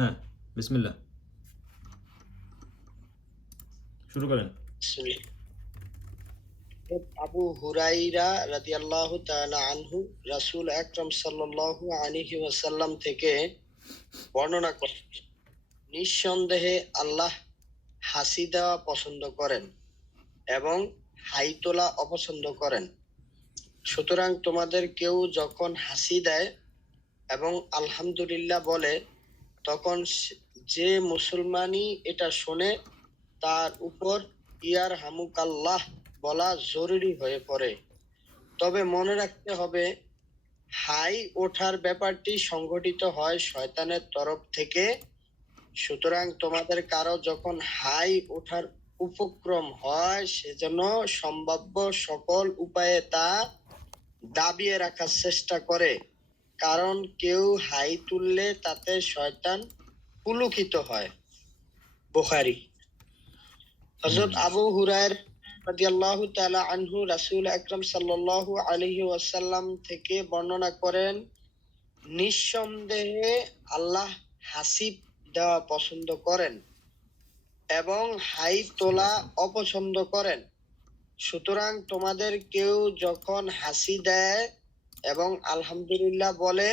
হ্যাঁ, বিসমিল্লাহ, শুরু করেন। আবু হুরাইরা রাদিয়াল্লাহু তাআলা আনহু রাসূল আকরাম সাল্লাল্লাহু আলাইহি ওয়াসাল্লাম থেকে বর্ণনা করেন, নিঃসন্দেহে আল্লাহ হাসি দেওয়া পছন্দ করেন এবং হাই তোলা অপছন্দ করেন। সুতরাং তোমাদের কেউ যখন হাসি দেয় এবং আলহামদুলিল্লাহ বলে, তখন যে মুসলমানই এটা শোনে তার উপর ইয়ার হামুকাল্লাহ বলা জরুরি হয়ে পড়ে। তবে মনে রাখতে হবে, হাই ওঠার ব্যাপারটি সংঘটিত হয় শয়তানের তরফ থেকে। সুতরাং তোমাদের কারো যখন হাই ওঠার উপক্রম হয়, সে যেন সম্ভাব্য সকল উপায়ে তা দাবিয়ে রাখার চেষ্টা করে, কারণ কেউ হাই তুললে তাতে শয়তান পুলকিত হয়। বুখারী। হযরত আবু হুরায়রা রাদিয়াল্লাহু তাআলা আনহু রাসূল আকরাম সাল্লাল্লাহু আলাইহি ওয়াসাল্লাম থেকে বর্ণনা করেন, নিঃসন্দেহে আল্লাহ হাসি দেওয়া পছন্দ করেন এবং হাই তোলা অপছন্দ করেন। সুতরাং তোমাদের কেউ যখন হাসি দেয় এবং আলহামদুলিল্লাহ বলে,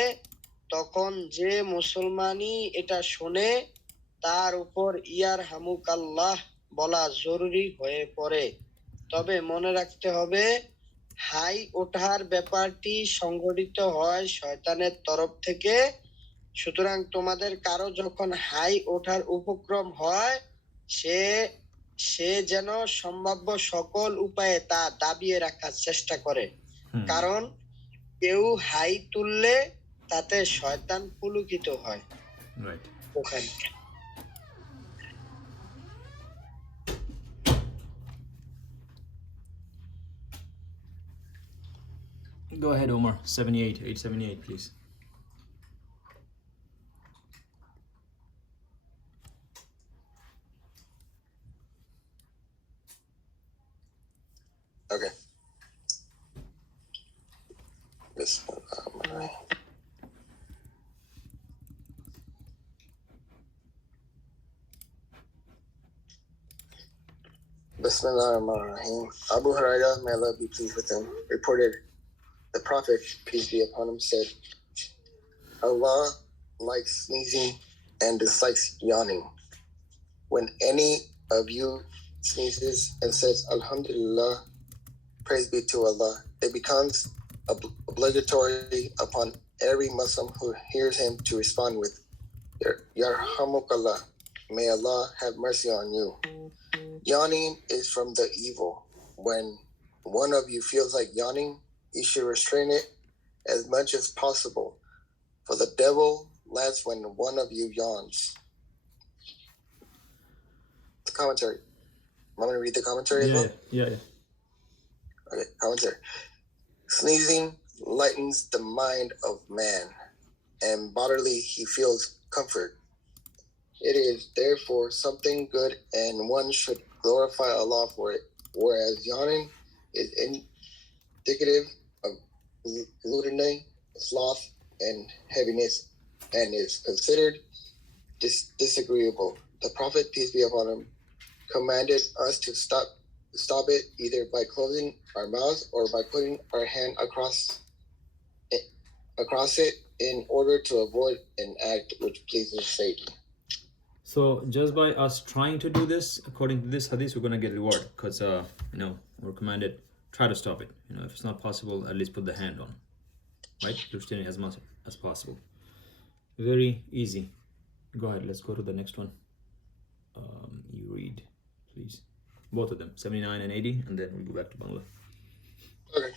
তখন যে মুসলমানই এটা শোনে তার উপর ইয়ার হামুকাল্লাহ বলা জরুরি হয়ে পড়ে। তবে মনে রাখতে হবে, হাই ওঠার ব্যাপারটি সংঘটিত হয় শয়তানের তরফ থেকে। সুতরাং তোমাদের কারো যখন হাই ওঠার উপক্রম হয়, সে যেন সম্ভাব্য সকল উপায়ে তা দাবিয়ে রাখার চেষ্টা করে, কারণ কেউ হাই তুললে তাতে শয়তান পুলকিত হয়। রাইট। ওখানে Go ahead, Omar. 878, please. Okay. Bismillahirrahmanirrahim. Abu Hurairah, may Allah be pleased with him, reported, the Prophet, peace be upon him, said, Allah likes sneezing and dislikes yawning. When any of you sneezes and says, Alhumdulillah, praise be to Allah, it becomes obligatory upon every Muslim who hears him to respond with, Yarhamukallah, may Allah have mercy on you. Yawning is from the evil. When one of you feels like yawning, you should restrain it as much as possible, for the devil laughs when one of you yawns. The commentary. I'm going to read the commentary as well? Yeah. Okay, commentary. Sneezing lightens the mind of man, and bodily he feels comfort. It is therefore something good, and one should glorify Allah for it, whereas yawning is indicative of gluttony, sloth, and heaviness, and is considered disagreeable. The Prophet, peace be upon him, commanded us to stop it either by closing our mouths or by putting our hand across it in order to avoid an act which pleases Satan. So just by us trying to do this, according to this hadith, we're going to get reward, because we're commanded, try to stop it. If it's not possible, at least put the hand on, right? Restrain it as much as possible. Very easy. Go ahead, let's go to the next one. You read, please, both of them, 79 and 80, and then we'll go back to Bangla. Okay.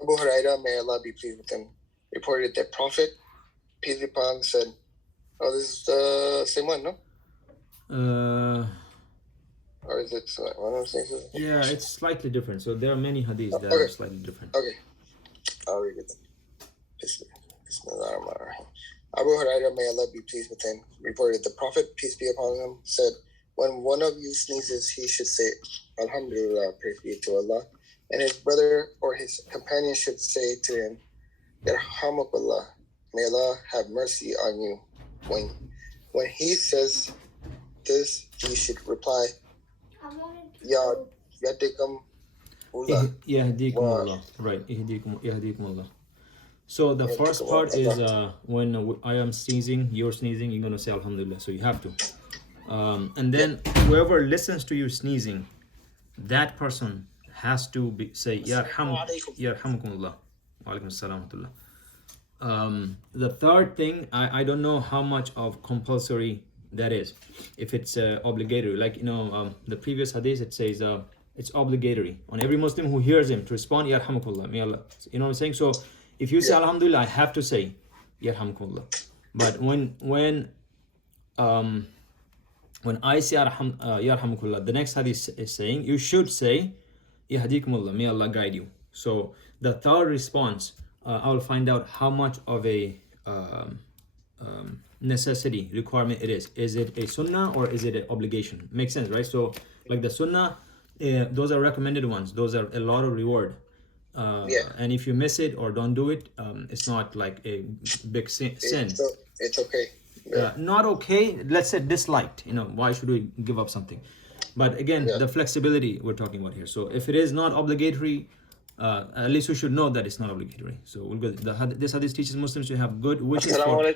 Abu Hurairah, may Allah be pleased with him, reported that Prophet, peace be upon him, said, oh, this is the same one, no? Or is it one of the same? Yeah, it's slightly different. So there are many hadiths that are slightly different. Okay, I'll read it. Bismillahirrahmanirrahim. Abu Hurairah, may Allah be pleased with him, reported, the Prophet, peace be upon him, said, when one of you sneezes, he should say, Alhamdulillah, praise be to Allah, and his brother or his companion should say to him, Yarhamukallah, may Allah have mercy on you. When he says this, you should reply, Ya Yadikum Ullah. Yahdikumullah. Right. Yahdikumullah. So the first part is when I am sneezing, you're sneezing, you're going to say Alhamdulillah. So you have to. And then whoever listens to you sneezing, that person has to say Yarhamukumullah. Wa alaikum assalam wa rahmatullah. The third thing, I don't know how much of compulsory that is. If it's obligatory, like the previous hadith, it says it's obligatory on every Muslim who hears him to respond Yarhamukullah. May Allah, you know what I'm saying? So if you say Alhamdulillah, I have to say Yarhamukullah. But when I say Yarhamukullah, the next hadith is saying you should say Yahdikumullah. May Allah guide you. So the third response, I'll find out how much of a necessity requirement it is. Is it a sunnah or is it an obligation? Makes sense, right? So like the sunnah, those are recommended ones. Those are a lot of reward. And if you miss it or don't do it, it's not like a big sin. It's okay. Not okay. Let's say disliked. Why should we give up something? But again, the flexibility we're talking about here. So if it is not obligatory, at least we should know that it's not obligatory. So we'll go. This hadith teaches Muslims to have good wishes for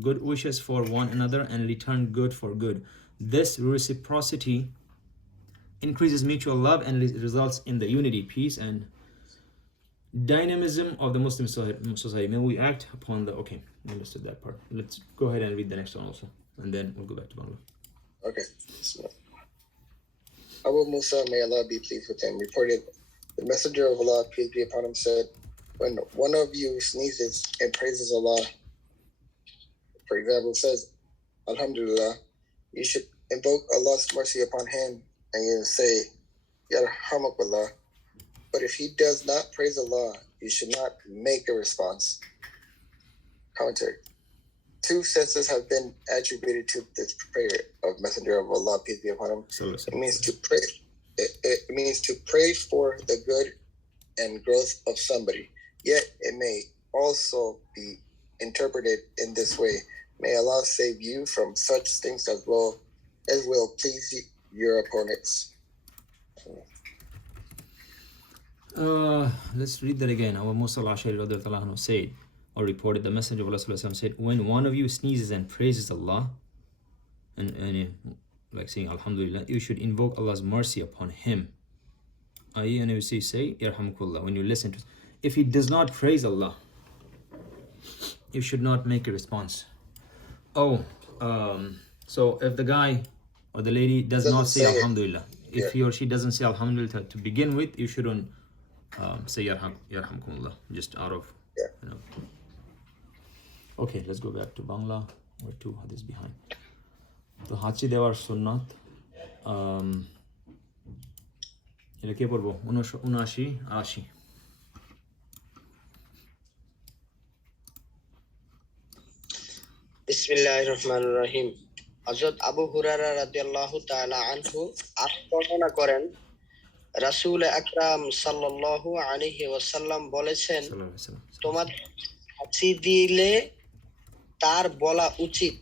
good wishes for one another and return good for good. This reciprocity increases mutual love and results in the unity, peace, and dynamism of the Muslim society. May we act upon the. Okay, I understood that part. Let's go ahead and read the next one also, and then we'll go back to Bangla. Okay. Abu Musa, may Allah be pleased with him, reported, the Messenger of Allah, peace be upon him, said, when one of you sneezes and praises Allah, for example, says, Alhamdulillah, you should invoke Allah's mercy upon him and you say, Yarhamukallah. But if he does not praise Allah, you should not make a response. Commentary. Two senses have been attributed to this prayer of Messenger of Allah, peace be upon him. It means to pray. It means to pray for the good and growth of somebody. Yet it may also be interpreted in this way: may Allah save you from such things as will please your opponents. Let's read that again. Abu Musa al-Ash'ari said, or reported, the Messenger of Allah said, when one of you sneezes and praises Allah, and like saying Alhamdulillah, you should invoke Allah's mercy upon him. And you say Yarhamukullah when you listen to. If he does not praise Allah, you should not make a response. So if the guy or the lady does not say Alhamdulillah, if he or she doesn't say Alhamdulillah to begin with, you shouldn't say Yarhamukullah just out of Okay, let's go back to Bangla. We're 2 hadiths behind. তো হাঁচি দেওয়ার সুন্নাত এটা কে পড়বো? 79 80। বিসমিল্লাহির রহমানির রহিম। হযরত আবু হুরায়রা রাদিয়াল্লাহু তাআলা আনহু বর্ণনা করেন, রাসূল আকরাম সাল্লাল্লাহু আলাইহি ওয়াসাল্লাম বলেছেন, তোমাদের হাঁচি দিলে তার বলা উচিত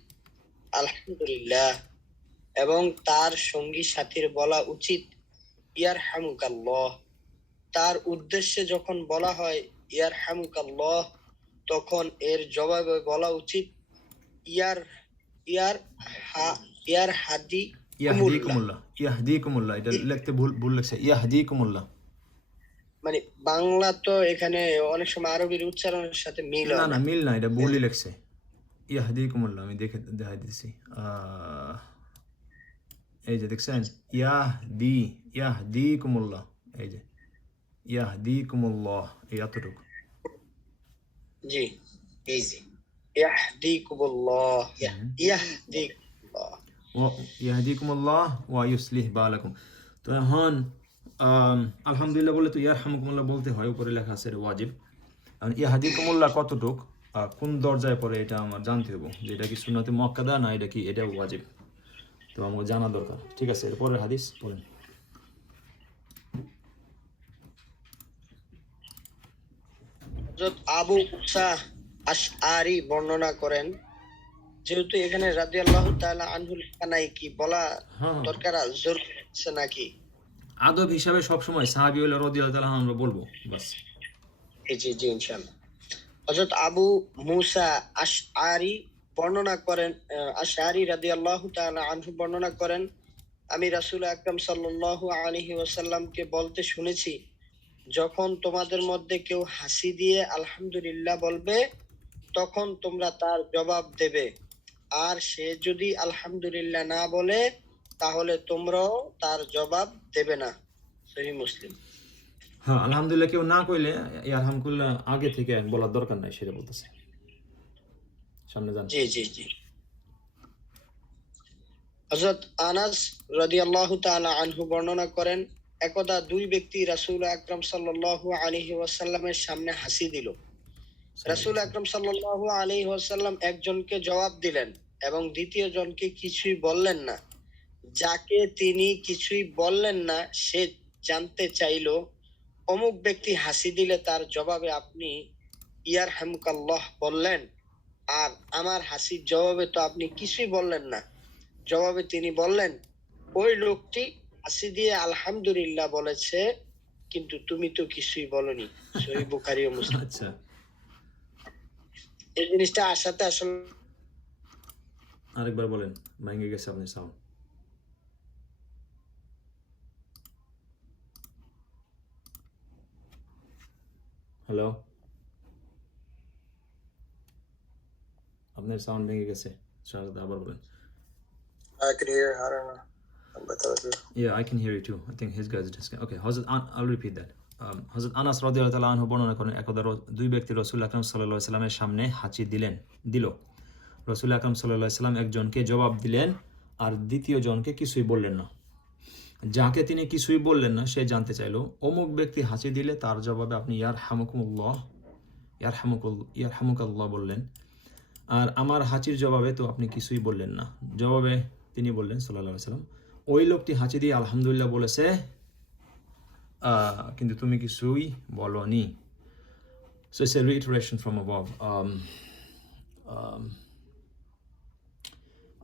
আলহামদুলিল্লাহ এবং তার সঙ্গী সাথীর বলা উচিত ইয়ারহামুকাল্লাহ। তার উদ্দেশ্যে যখন বলা হয় ইয়ারহামুকাল্লাহ, তখন এর জবাবে বলা উচিত ইয়াহদিকুমুল্লাহ। এটা লিখতে ভুল লাগছে, ইয়াহদিকুমুল্লাহ। মানে বাংলা তো এখানে অনেক সময় আরবির উচ্চারণের সাথে মিল হয় না, মিল না, এটা ভুলই লাগছে। ইয়াহদিকুমুল্লাহ আমি দেখাই দিচ্ছি। এই যে দেখছেন, ইয়াহদিকুমুল্লাহ, এই যে ইয়াহদিকুমুল্লাহ, এই এতটুকু। জি, এই যে ইয়াহদিকুমুল্লাহ, ইয়াহদিকুমুল্লাহ ওয়া ইউসলিহ বালাকুম। তো এখন আলহামদুলিল্লাহ বলে তো ইয়ারহামুকুমুল্লাহ বলতে হয়, উপরে লেখা আছে এটা ওয়াজিব। এখন ইয়াহদিকুমুল্লাহ কতটুক, কোন দরজায় পড়ে এটা আমার জানতে হবে, যে এটা কি সুন্নাতে মুআক্কাদা না এটা কি এটা ওয়াজিব, তো আমাকে জানা দরকার। ঠিক আছে, এরপরের হাদিস পড়েন। হযরত আবু মুসা আশআরি বর্ণনা করেন, যেহেতু এখানে রাদিয়াল্লাহু তাআলা আনহু লেখা নাই, কি বলা দরকার জোর আছে নাকি? আদব হিসাবে সবসময় সাহাবী হলে রাদিয়াল্লাহু তাআলা আমরা বলবো বাস। জি জি ইনশাআল্লাহ। হযরত আবু মুসা আশআরি বর্ণনা করেন, আশআরি রাদিয়াল্লাহু তাআলা আনহু বর্ণনা করেন, আমি রাসূল আকরাম সাল্লাল্লাহু আলাইহি ওয়াসাল্লামকে বলতে শুনেছি, যখন তোমাদের মধ্যে কেউ হাসি দিয়ে আলহামদুলিল্লাহ বলবে, তখন তোমরা তার জবাব দেবে, আর সে যদি আলহামদুলিল্লাহ না বলে, তাহলে তোমরাও তার জবাব দেবে না। সহিহ মুসলিম। হ্যাঁ, আলহামদুলিল্লাহ কেউ না কইলে আলহামদুলিল্লাহ আগে থেকে বলার দরকার নাই, সেটা বলতেছে। সামনে যান। জি জি জি। হযরত আনাস রাদিয়াল্লাহু তাআলা আনহু বর্ণনা করেন, একদা দুই ব্যক্তি রাসূল আকরাম সাল্লাল্লাহু আলাইহি ওয়াসাল্লামের সামনে হাসি দিল। রাসূল আকরাম সাল্লাল্লাহু আলাইহি ওয়াসাল্লাম একজনকে জবাব দিলেন এবং দ্বিতীয় জনকে কিছুই বললেন না। যাকে তিনি কিছুই বললেন না, সে জানতে চাইল, অমুক ব্যক্তি হাসি দিলে তার জবাবে আপনি ইয়ারহামুকাল্লাহ বললেন, আর আমার হাসির জবাবে তো আপনি কিছুই বললেন না। জবাবে তিনি বললেন, ওই লোকটি হাসি দিয়ে আলহামদুলিল্লাহ বলেছে, কিন্তু তুমি তো কিছুই বলনি। সহিহ বুখারী ও মুসলিম। আচ্ছা, এই জিনিসটা আসাতে আসলে আরেকবার বলেন, ভেঙে গেছে আপনার সাউন্ড। হ্যালো, আপনার সাউন্ড ভেঙে গেছে, আবার বলেন। I could hear. I don't know. But Yeah, I can hear you too. I think his guys just okay. I'll repeat that. হযরত আনাস রাদিয়াল্লাহু তাআলা আনহু বর্ণনা করেন, একদা দুই ব্যক্তি রাসূল আকরাম সাল্লাল্লাহু আলাইহি সাল্লামের সামনে হাঁচি দিল। রাসূল আকরাম সাল্লাল্লাহু আলাইহি সাল্লাম একজনকে জবাব দিলেন আর দ্বিতীয় জনকে কিছুই বললেন না। যাকে তিনি কিছুই বললেন না, সে জানতে চাইল, অমুক ব্যক্তি হাঁচি দিলে তার জবাবে আপনি ইয়ারহামুকাল্লাহ বললেন, আর আমার হাঁচির জবাবে তো আপনি কিছুই বললেন না। জবাবে তিনি বললেন সাল্লাল্লাহু আলাইহি সাল্লাম, ওই লোকটি হাঁচি দিয়ে আলহামদুলিল্লাহ বলেছে, কিন্তু তুমি কিছুই বলনি। So it's a reiteration from above.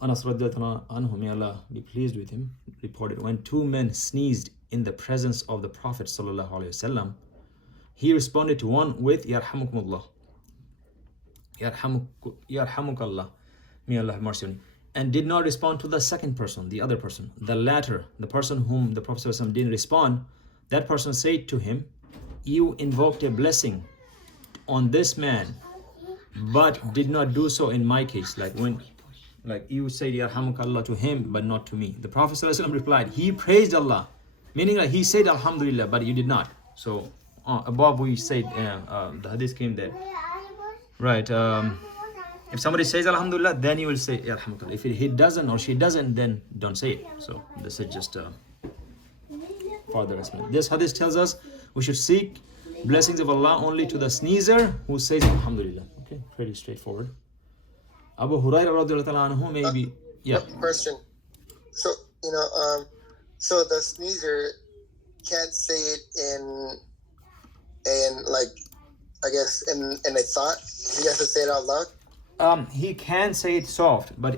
Anas radiyallahu anhu, may Allah be pleased with him, reported, when two men sneezed in the presence of the Prophet sallallahu alaihi wasallam, he responded to one with yarhamukumullah, yarhamukallah, may Allah have mercy on you, and did not respond to the second person, the other person. The latter, the person whom the Prophet sallallahu alaihi wasallam didn't respond, that person said to him, you invoked a blessing on this man, but did not do so in my case, like you said yarhamukallah to him but not to me. The Prophet ﷺ replied, he praised Allah, meaning like he said alhamdulillah but you did not. So above we said the hadith came there, right? If somebody says alhamdulillah, then you will say yarhamukallah. If he doesn't or she doesn't, then don't say it. So this is just further explanation. This hadith tells us we should seek blessings of Allah only to the sneezer who says alhamdulillah. Okay, pretty straightforward. Abu Hurairah radhiyallahu anhu, maybe Question. So so the sneezer can't say it in like, I guess in a thought. He has to say it out loud. He can say it soft, but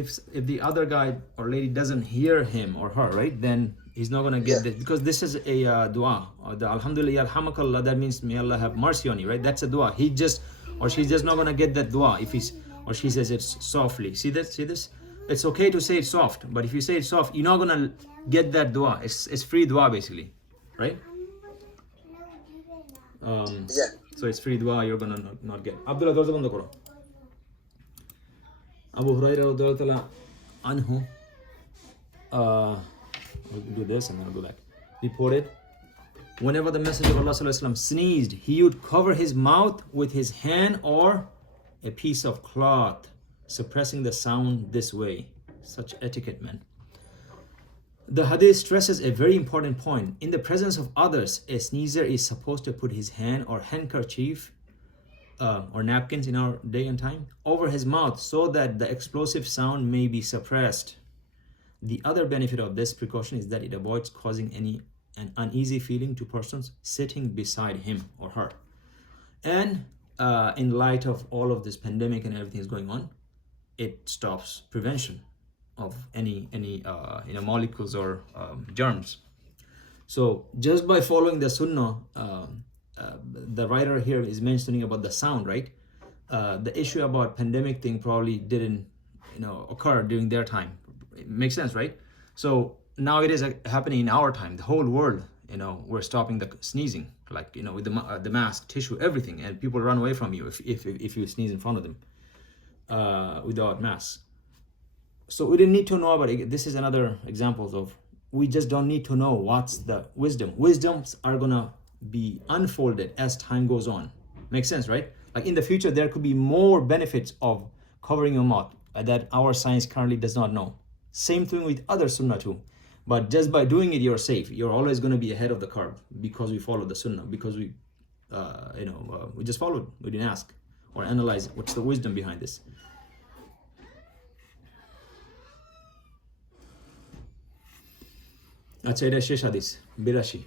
if the other guy or lady doesn't hear him or her, right, then he's not gonna get this, because this is a dua. The alhamdulillah yarhamakallah, that means may Allah have mercy on you, right? That's a dua. He just or she's just not gonna get that dua if he's or she says it softly. See that? See this? It's okay to say it soft, but if you say it soft, you're not gonna get that dua. It's free dua basically, right? So it's free dua you're gonna not get. Abdullah, dorza bondo koro. Abu Hurairah radhiyallahu anhu, we'll do this and then I'll go back. Reported, whenever the Messenger of Allah sallallahu alaihi wasallam sneezed, he would cover his mouth with his hand or a piece of cloth, suppressing the sound this way. Such etiquette, man. The hadith stresses a very important point. In the presence of others, a sneezer is supposed to put his hand or handkerchief or napkins in our day and time over his mouth so that the explosive sound may be suppressed. The other benefit of this precaution is that it avoids causing an uneasy feeling to persons sitting beside him or her. And in light of all of this pandemic and everything is going on, it stops prevention of any molecules or germs. So just by following the Sunnah, the writer here is mentioning about the sound, right? The issue about pandemic thing probably didn't occur during their time. It makes sense, right? So now it is happening in our time. The whole world, we're stopping the sneezing, like with the mask, tissue, everything, and people run away from you if you sneeze in front of them without masks. So we didn't need to know about it. This is another example of, we just don't need to know what's the wisdom. Wisdoms are gonna be unfolded as time goes on. Makes sense, right? Like in the future, there could be more benefits of covering your mouth that our science currently does not know. Same thing with other Sunnah too. But just by doing it, you're safe. You're always going to be ahead of the curve because we follow the Sunnah, because we just followed. We didn't ask or analyze what's the wisdom behind this. আচ্ছা, এটা শেষ হাদিস 82।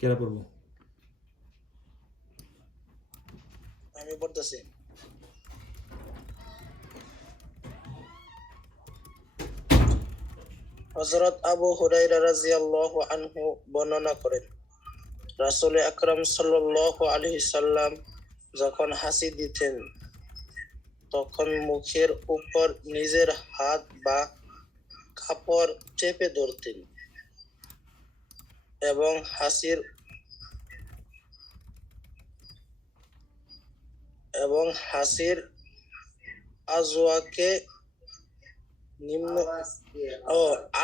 কেরা পড়বো? আমি পড়তেছি। হযরত আবু হুরায়রা রাদিয়াল্লাহু আনহু বর্ণনা করেন, রাসূল আকরাম সাল্লাল্লাহু আলাইহি সাল্লাম যখন হাসি দিতেন তখন মুখের উপর নিজের হাত বা কাপড় চেপে ধরতেন এবং হাসির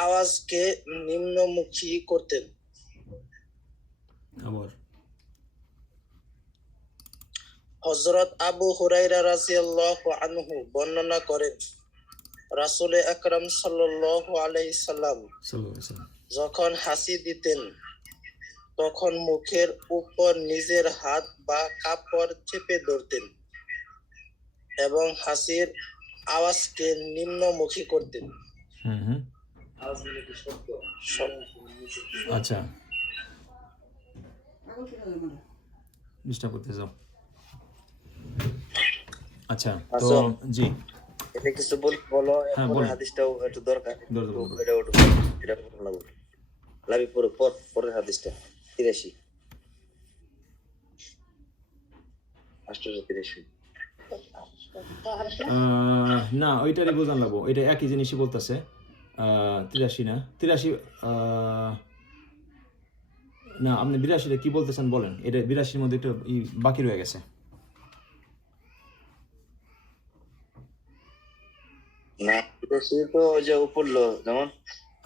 আওয়াজকে নিম্নমুখী করতেন। হযরত আবু হুরায়রা রাদিয়াল্লাহু আনহু বর্ণনা করেন, রাসূল আকরাম সাল্লাল্লাহু আলাইহি সাল্লাম যখন হাসি দিতেন তখন মুখের উপর নিজের হাত বা কাপড় চেপে ধরতেন এবং হাসির আওয়াজকে নিম্নমুখী করতেন। আচ্ছা, ডিস্টার্ব করতে যাও। আচ্ছা, তো জি, এটা কিছু বলো। হ্যাঁ, বলো। হাদিসটাও একটু দরকার, এটা লাভি পরের হাদিসটা 83 883। না, ওইটারই বোঝান লাগবো। এটা একই জিনিসই বলতেছে। 83 না, 83 না, আপনি 82টা কি বলতেছেন বলেন। এটা 82-র মধ্যে একটু বাকি রয়ে গেছে। না, 83 তো ওই যে উপরলো, যেমন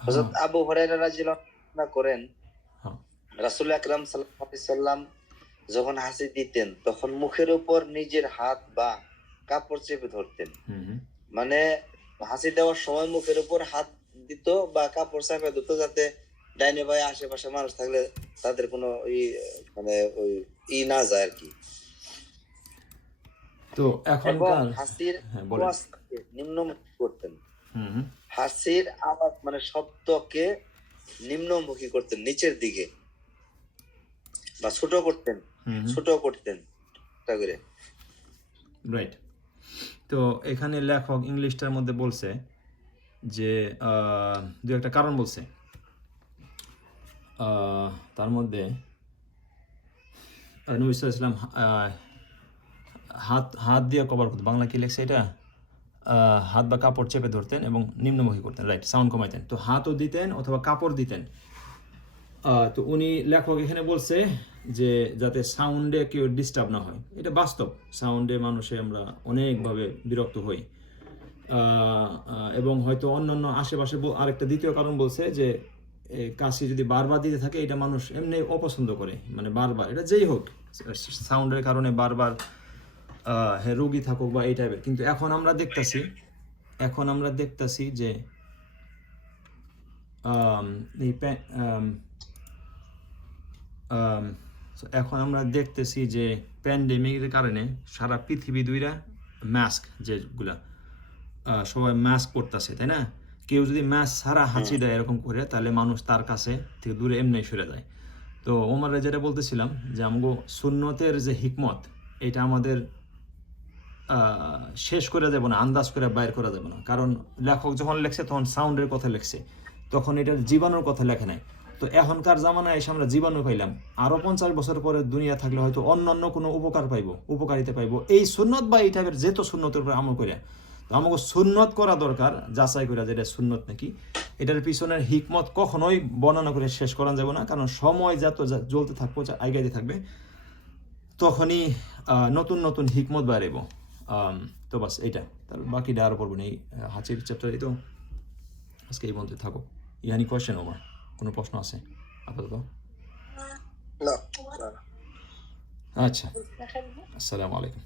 হযরত আবু হুরায়রা রাদিয়াল্লাহু আনহু করেন, রাসূল আকরাম সাল্লাল্লাহু আলাইহি সাল্লাম যখন হাসি দিতেন তখন মুখের উপর নিজের হাত বা কাপড় চেপে ধরতেন। মানে হাসি দেওয়ার সময় মুখের উপর হাত দিত বা কাপড় চেপে ধরতো, যাতে ডাইনে বায়ে আশেপাশে মানুষ থাকলে তাদের কোনো না যায় আর কি। তো এখনকার হাসির আওয়াজকে নিম্নমুখী করতেন। হাসির আওয়াজ মানে শব্দকে নিম্নমুখী করতেন, নিচের দিকে, বা ছোট করতেন। রাইট। তো এখানে লেখক ইংলিশটার মধ্যে বলছে যে দু একটা কারণ বলছে। তার মধ্যে নবী সাল্লাল্লাহু আলাইহি ওয়াসাল্লাম হাত দিয়ে কভার করতেন। বাংলা কি লেখছে এটা? হাত বা কাপড় চেপে ধরতেন এবং নিম্নমুখী করতেন, রাইট, সাউন্ড কমাইতেন। তো হাতও দিতেন অথবা কাপড় দিতেন। তো উনি লেখক এখানে বলছে যে যাতে সাউন্ডে কেউ ডিস্টার্ব না হয়। এটা বাস্তব, সাউন্ডে মানুষে আমরা অনেকভাবে বিরক্ত হই। এবং হয়তো অন্যান্য আশেপাশে আরেকটা দ্বিতীয় কারণ বলছে যে কাশি যদি বারবার দিতে থাকে এটা মানুষ এমনি অপছন্দ করে, মানে বারবার, এটা যেই হোক সাউন্ডের কারণে বারবার রোগী থাকুক বা এই টাইপের। কিন্তু এখন আমরা দেখতাছি যে প্যান্ডেমিকের কারণে সারা পৃথিবী দুইটা মাস্ক, যেগুলা সবাই মাস্ক পরতেছে, তাই না? কেউ যদি ম্যাচ ছাড়া হাঁচি দেয় এরকম করে, তাহলে মানুষ তার কাছে থেকে দূরে এমনি সরে যায়। তো ওমর যেটা বলতেছিলাম যে আমগো সুন্নতের যে হিকমত, এটা আমাদের শেষ করে যাব না, আন্দাজ করে বাইর করা যাবে না। কারণ লেখক যখন লেখছে তখন সাউন্ডের কথা লেখছে, তখন এটার জীবাণুর কথা লেখে নাই। তো এখনকার জামানায় এসে আমরা জীবাণু পাইলাম, আরও 50 বছর পরে দুনিয়া থাকলে হয়তো অন্য কোনো উপকারিতা পাইব এই সুন্নত বা এই টাইপের যেহেতু সুন্নতের উপর আমল করে। তো আমাকে সুন্নত করা দরকার, যাচাই করে যেটা সুন্নত নাকি। এটার পিছনের হিকমত কখনোই বর্ণনা করে শেষ করা যাবে না, কারণ সময় যত জ্বলতে থাকবো, আগাইতে থাকবে, তখনই নতুন নতুন হিকমত বাড়াইব। তো বাস এইটা, তার বাকিটা আরও পড়বো না। এই হাঁচির চ্যাপ্টারই তো আজকে এই পর্যন্ত থাকো। ইয়ানি কোয়েশ্চেন ওমর, কোনো প্রশ্ন আছে আপাতত? না। আচ্ছা, আসসালামু আলাইকুম।